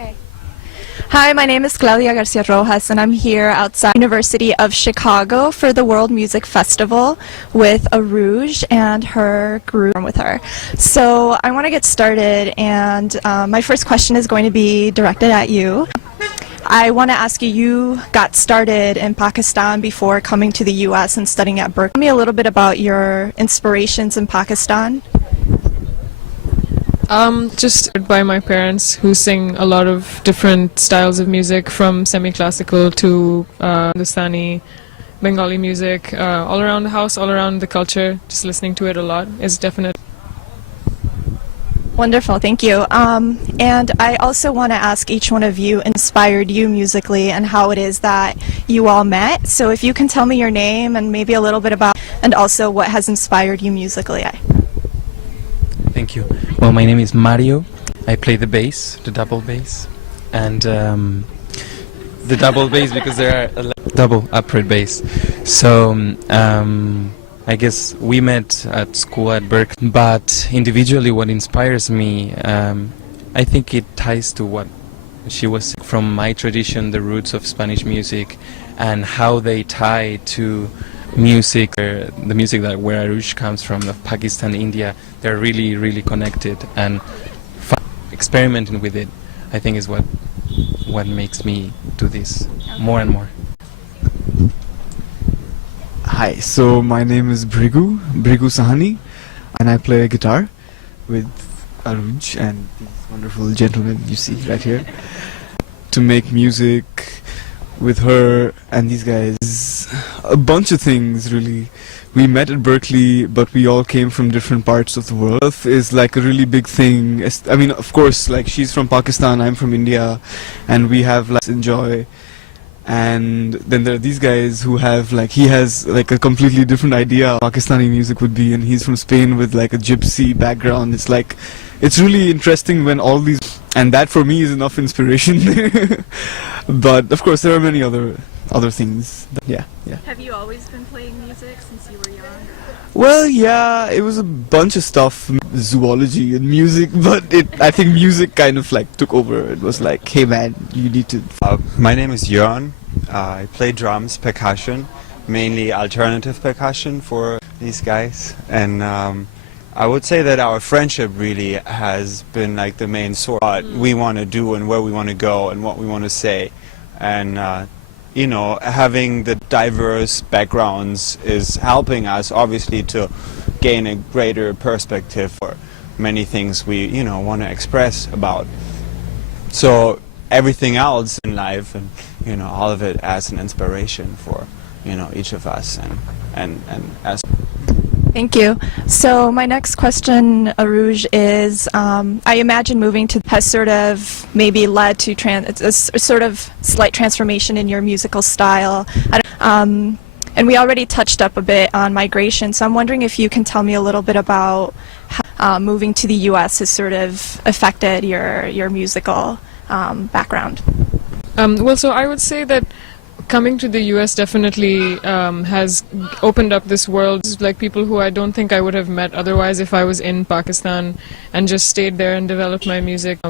Okay. Hi, my name is Claudia Garcia Rojas, and I'm here outside University of Chicago for the World Music Festival with Arooj and her group with her. So I want to get started, and my first question is going to be directed at you. I want to ask you, you got started in Pakistan before coming to the U.S. and studying at Berkeley. Tell me a little bit about your inspirations in Pakistan. Just by my parents, who sing a lot of different styles of music, from semi-classical to Hindustani, Bengali music, all around the house, all around the culture. Just listening to it a lot is definite. Wonderful, thank you. And I also want to ask each one of you inspired you musically and how it is that you all met. So if you can tell me your name and maybe a little bit about, and also what has inspired you musically. Thank you. Well, my name is Mario. I play the bass, the double bass, and the double bass because there are double upright bass. So I guess we met at school at Berkeley, but individually what inspires me, I think it ties to what she was from my tradition, the roots of Spanish music, and how they tie to music, the music that where Arooj comes from, of Pakistan, India. They're really, really connected, and experimenting with it, I think, is what makes me do this more and more. Hi, so my name is Brigu Sahani, and I play guitar with Arooj and these wonderful gentlemen you see right here. To make music with her and these guys, a bunch of things really. We met at Berkeley, but we all came from different parts of the world. Is like a really big thing. I mean, of course, like she's from Pakistan, I'm from India, and we have like enjoy. And then there are these guys who have like, he has like a completely different idea of Pakistani music would be, and he's from Spain with like a gypsy background. It's like, it's really interesting when all these, and that for me is enough inspiration. But of course there are many other things. Yeah. Have you always been playing music since you were young? Well, yeah, it was a bunch of stuff, zoology and music, but I think music kind of like took over. It was like, hey man, you need to... My name is Jörn. I play drums, percussion, mainly alternative percussion for these guys. And I would say that our friendship really has been like the main source. What we want to do and where we want to go and what we want to say. And you know, having the diverse backgrounds is helping us obviously to gain a greater perspective for many things we, you know, want to express about. So everything else in life, and you know, all of it as an inspiration for, you know, each of us and as. Thank you. So my next question, Arooj, is I imagine moving to has sort of maybe led to a sort of slight transformation in your musical style. And we already touched up a bit on migration, so I'm wondering if you can tell me a little bit about how moving to the U.S. has sort of affected your musical background. Well, so I would say that coming to the US definitely has opened up this world, like people who I don't think I would have met otherwise if I was in Pakistan and just stayed there and developed my music.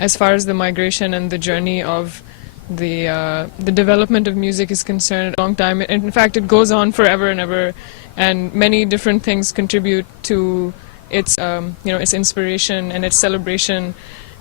As far as the migration and the journey of the development of music is concerned, a long time. In fact, it goes on forever and ever, and many different things contribute to its its inspiration and its celebration.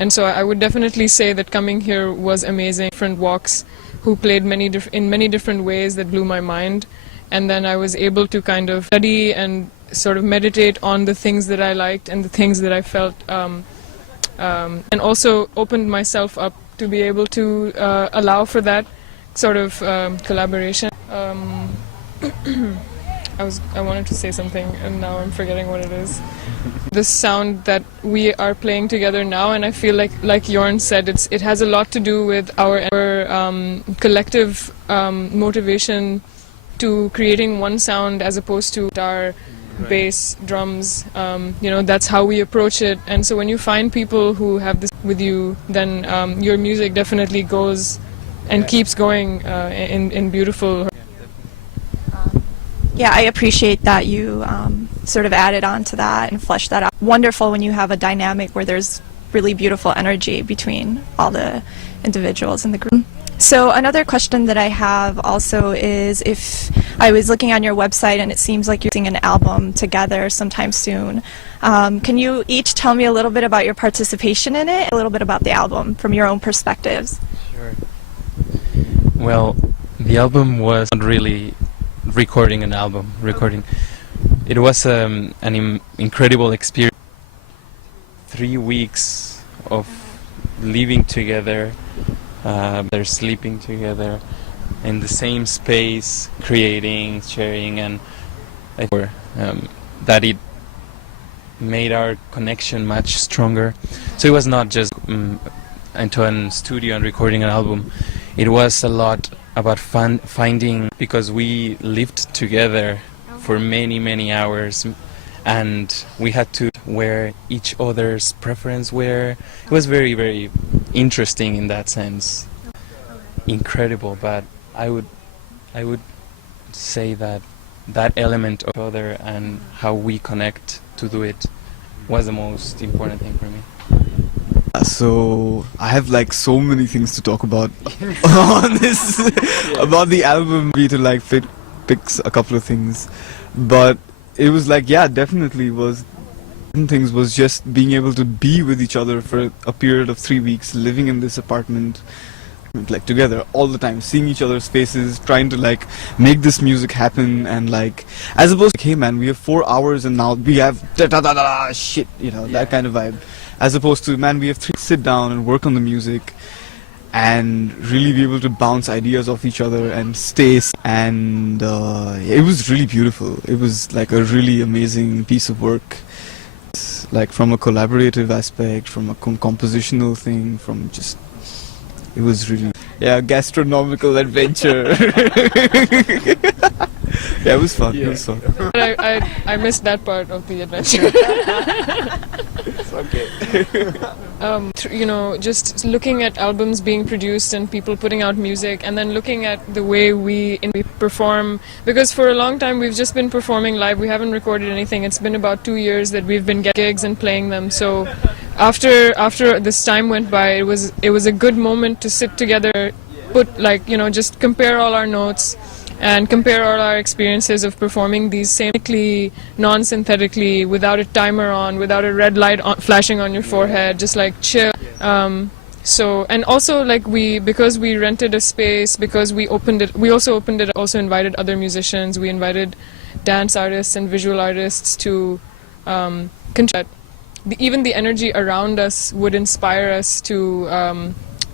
And so I would definitely say that coming here was amazing. Different walks who played in many different ways that blew my mind, and then I was able to kind of study and sort of meditate on the things that I liked and the things that I felt, and also opened myself up to be able to allow for that sort of collaboration. I wanted to say something and now I'm forgetting what it is. The sound that we are playing together now, and I feel like Jörn said, it has a lot to do with our collective motivation to creating one sound as opposed to guitar, bass, drums. That's how we approach it. And so when you find people who have this with you, then your music definitely goes and keeps going in beautiful. Yeah, I appreciate that you sort of added on to that and fleshed that out. Wonderful when you have a dynamic where there's really beautiful energy between all the individuals in the group. So another question that I have also is, if I was looking on your website and it seems like you're doing an album together sometime soon, can you each tell me a little bit about your participation in it, a little bit about the album from your own perspectives? Sure. Well, the album was not really recording an album. It was an incredible experience. 3 weeks of living together, they're sleeping together in the same space, creating, sharing, and that it made our connection much stronger. So it was not just into a studio and recording an album. It was a lot about finding, because we lived together for many hours, and we had to where each other's preference were. It was very interesting in that sense. Incredible, but I would say that that element of other and how we connect to do it was the most important thing for me. So I have like so many things to talk about on this about the album. We to like pick a couple of things, but it was like, yeah, definitely was things was just being able to be with each other for a period of 3 weeks, living in this apartment, like together all the time, seeing each other's faces, trying to like make this music happen. And like, as opposed to, hey man, we have 4 hours and now we have shit, you know, that kind of vibe, as opposed to, man, we have 3, sit down and work on the music and really be able to bounce ideas off each other and stay. And it was really beautiful. It was like a really amazing piece of work, like from a collaborative aspect, from a compositional thing, from just, it was really, yeah, gastronomical adventure. Yeah, it was fun. It was fun. I missed that part of the adventure. It's okay. You know, just looking at albums being produced and people putting out music, and then looking at the way we perform, because for a long time we've just been performing live. We haven't recorded anything. It's been about 2 years that we've been getting gigs and playing them. So after this time went by, it was a good moment to sit together, put like, you know, just compare all our notes and compare all our experiences of performing these samely, non-synthetically, without a timer on, without a red light flashing on your forehead, just like chill. So, and also like because we rented a space, because we also opened it, also invited other musicians, we invited dance artists and visual artists to contribute. Even the energy around us would inspire us to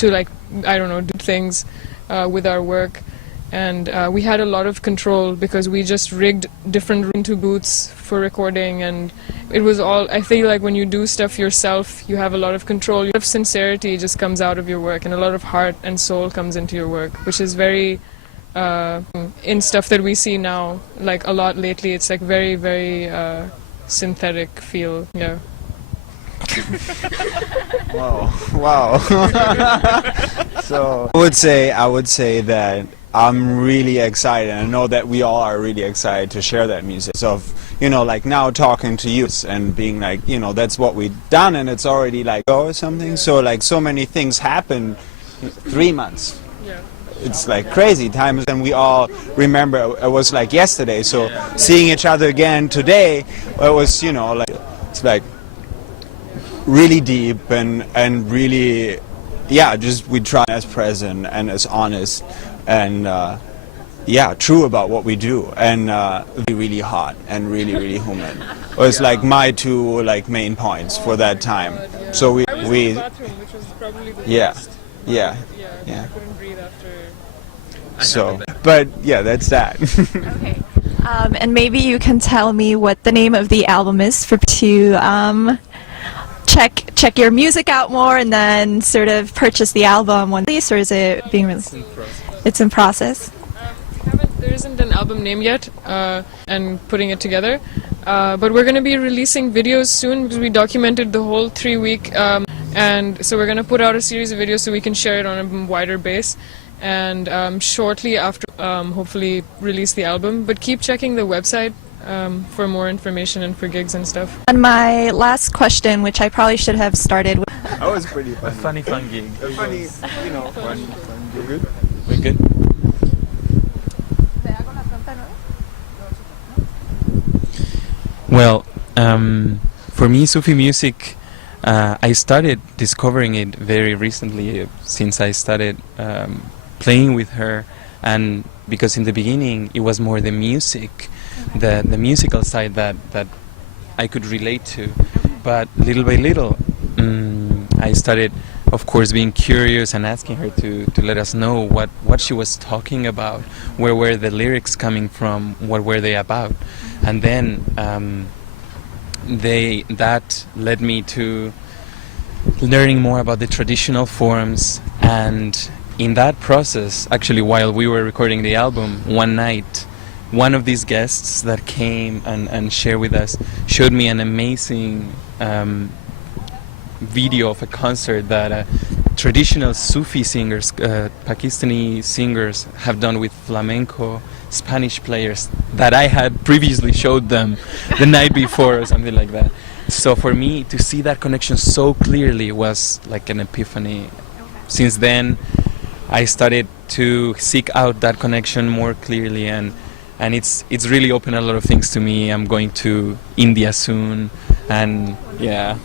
like, I don't know, do things with our work. And we had a lot of control because we just rigged different into booths for recording, and it was all, I feel like when you do stuff yourself, you have a lot of control. A lot of sincerity just comes out of your work, and a lot of heart and soul comes into your work, which is very in stuff that we see now, like a lot lately. It's like very synthetic feel. Yeah. Wow. So I would say that I'm really excited, and I know that we all are really excited to share that music. So, you know, like now talking to you and being like, you know, that's what we've done, and it's already like, or something. So like, so many things happen. 3 months. Yeah. It's like crazy times, and we all remember it was like yesterday. So seeing each other again today, it was, you know, like, it's like really deep and really, yeah, just we try as present and as honest and yeah, true about what we do, and really hot and really human. It was like my 2 like main points for that time. So we The bathroom, which was probably the yeah worst. yeah I couldn't breathe after. so, but yeah, that's that. Okay. And maybe you can tell me what the name of the album is to check your music out more and then sort of purchase the album when release, or is it being released? It's in process. There isn't an album name yet, and putting it together. But we're going to be releasing videos soon because we documented the whole 3-week, and so we're going to put out a series of videos so we can share it on a wider base. And shortly after, hopefully release the album. But keep checking the website for more information and for gigs and stuff. And my last question, which I probably should have started with, That was pretty A funny. fun gig. A funny, you know, fun gig. Good. We're good. Well, for me, Sufi music, I started discovering it very recently, since I started playing with her, and because in the beginning it was more the music, the musical side that I could relate to, but little by little, I started, of course, being curious and asking her to let us know what she was talking about, where were the lyrics coming from, what were they about, and then that led me to learning more about the traditional forms. And in that process, actually, while we were recording the album, one night, one of these guests that came and shared with us showed me an amazing video of a concert that traditional Sufi singers, Pakistani singers, have done with flamenco Spanish players that I had previously showed them the night before or something like that. So for me to see that connection so clearly was like an epiphany. Since then I started to seek out that connection more clearly, and it's really opened a lot of things to me. I'm going to India soon, and yeah,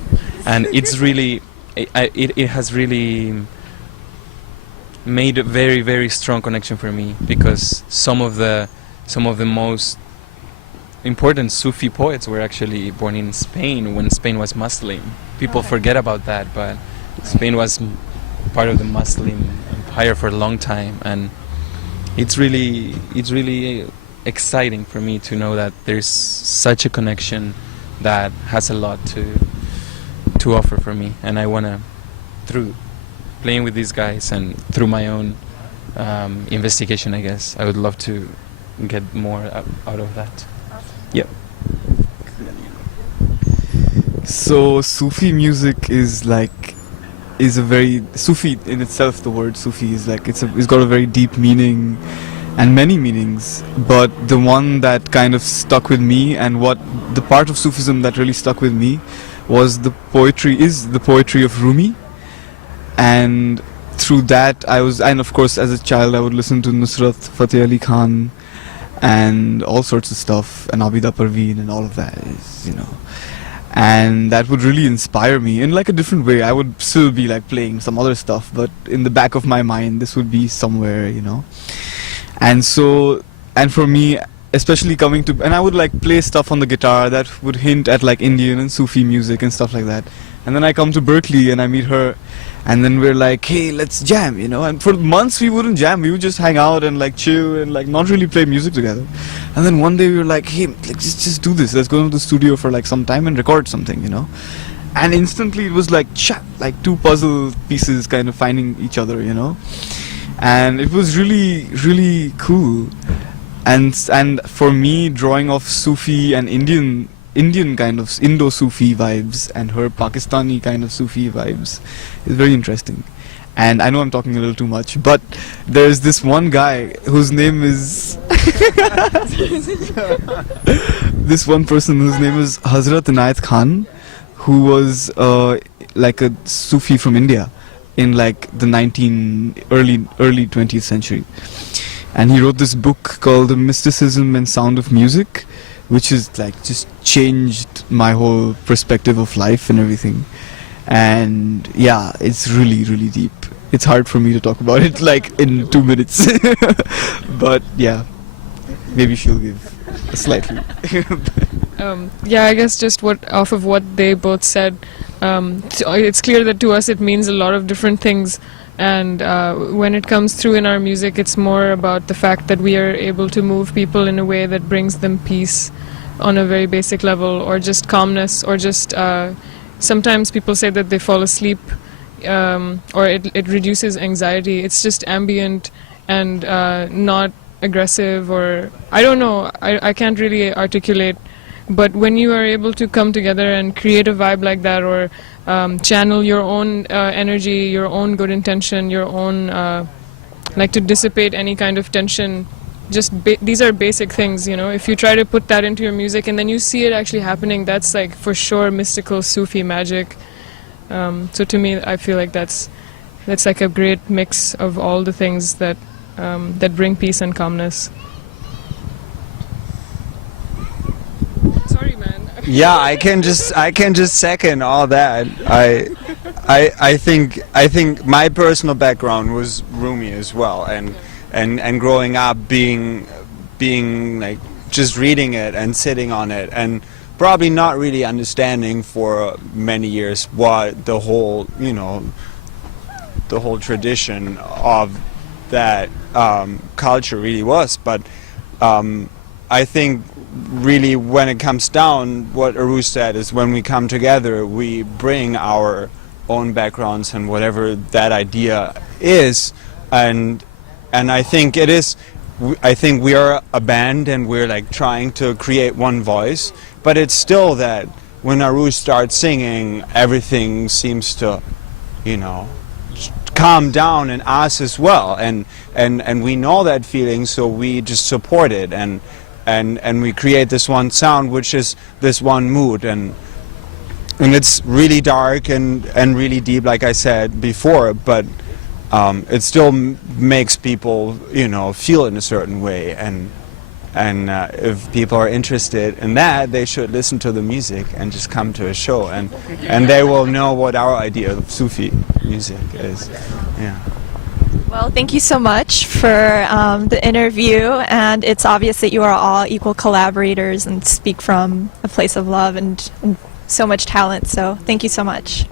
and it's really it has really made a very, very strong connection for me, because some of the most important Sufi poets were actually born in Spain when Spain was Muslim. People forget about that, but Spain was part of the Muslim empire for a long time, and it's really exciting for me to know that there's such a connection that has a lot to offer for me, and I wanna, through playing with these guys and through my own investigation, I guess, I would love to get more out of that. Yep. So Sufi music is a very Sufi in itself. The word Sufi is like it's got a very deep meaning and many meanings. But the one that kind of stuck with me, and what the part of Sufism that really stuck with me, was the poetry of Rumi. And through that and of course as a child I would listen to Nusrat Fateh Ali Khan and all sorts of stuff, and Abida Parveen and all of that, and that would really inspire me in like a different way. I would still be like playing some other stuff, but in the back of my mind this would be somewhere, and for me, especially and I would like play stuff on the guitar that would hint at like Indian and Sufi music and stuff like that. And then I come to Berkeley and I meet her, and then we're like, hey, let's jam, and for months we wouldn't jam. We would just hang out and like chill and like not really play music together. And then one day we were like, hey, like, just do this, let's go to the studio for like some time and record something, and instantly it was like like two puzzle pieces kind of finding each other, and it was really, really cool. And for me, drawing off Sufi and Indian kind of Indo-Sufi vibes and her Pakistani kind of Sufi vibes is very interesting. And I know I'm talking a little too much, but there's this one guy whose name is this one person whose name is Hazrat Inayat Khan, who was like a Sufi from India in like the early 20th century. And he wrote this book called The Mysticism and Sound of Music, which is like just changed my whole perspective of life and everything. And yeah, it's really, really deep. It's hard for me to talk about it like in 2 minutes. But yeah, maybe she'll give slightly. Yeah, I guess just off of what they both said, it's clear that to us it means a lot of different things. And when it comes through in our music, it's more about the fact that we are able to move people in a way that brings them peace on a very basic level, or just calmness, or just sometimes people say that they fall asleep, or it reduces anxiety. It's just ambient and not aggressive, or I don't know, I can't really articulate. But when you are able to come together and create a vibe like that, or channel your own energy, your own good intention, your own like to dissipate any kind of tension, just these are basic things, if you try to put that into your music and then you see it actually happening, that's like for sure mystical Sufi magic. So to me, I feel like that's like a great mix of all the things that that bring peace and calmness. Sorry, man. Yeah, I can just second all that. I think my personal background was Rumi as well, and growing up being like just reading it and sitting on it and probably not really understanding for many years what the whole the whole tradition of that culture really was, but I think really when it comes down, what Arooj said is when we come together, we bring our own backgrounds and whatever that idea is, and I think it is. I think we are a band and we're like trying to create one voice, but it's still that when Arooj starts singing, everything seems to, calm down in us as well, and we know that feeling, so we just support it and we create this one sound, which is this one mood, and it's really dark and really deep, like I said before, but it still makes people feel in a certain way, and if people are interested in that, they should listen to the music and just come to a show, and they will know what our idea of Sufi music is. Yeah. Well, thank you so much for the interview, and it's obvious that you are all equal collaborators and speak from a place of love and so much talent, so thank you so much.